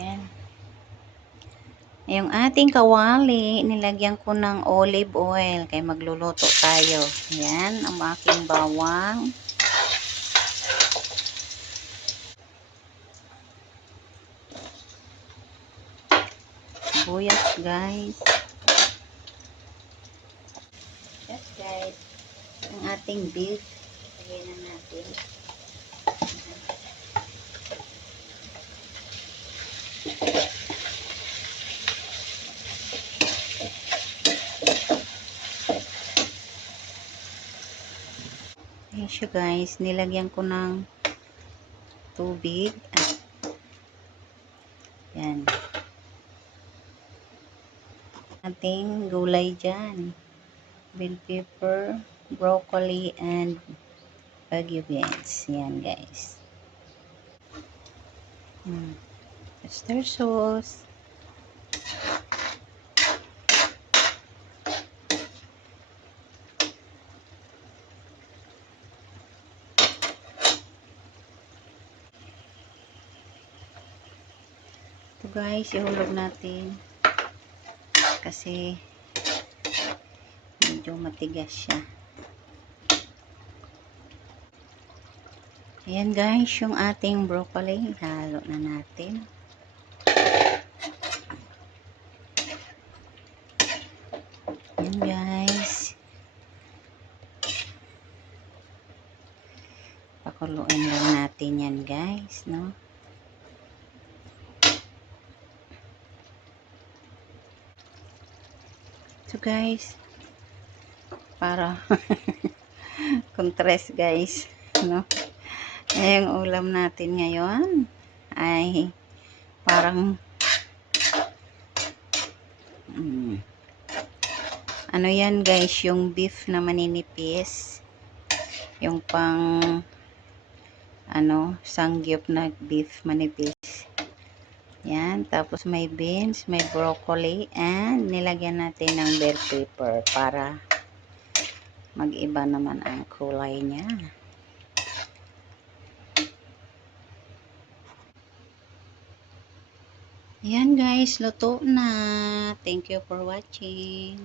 Yan. Yung ating kawali, nilagyan ko ng olive oil. Kaya magluluto tayo. Yan, ang aking bawang. Sibuyas, guys. Yes, guys. Ang ating beef. Lagyan na natin. Ayan siya, guys. Nilagyan ko ng tubig. Yan. Ating gulay dyan. Bell pepper, broccoli, and bagu beans. Yan, guys. Oyster sauce. Ito, guys, ihulog natin. Kasi medyo matigas siya. Ayan, guys, yung ating broccoli. Halo na natin. Ayan, guys. Pakuluin lang natin yan, guys, no? So, guys, para contrast, guys, no? Yung ulam natin ngayon ay parang ano yan, guys, yung beef na maninipis, yung pang ano, sangyup na beef manipis. Yan, tapos may beans, may broccoli, and nilagyan natin ng bell pepper para mag-iba naman ang kulay niya. Yan, guys, luto na. Thank you for watching.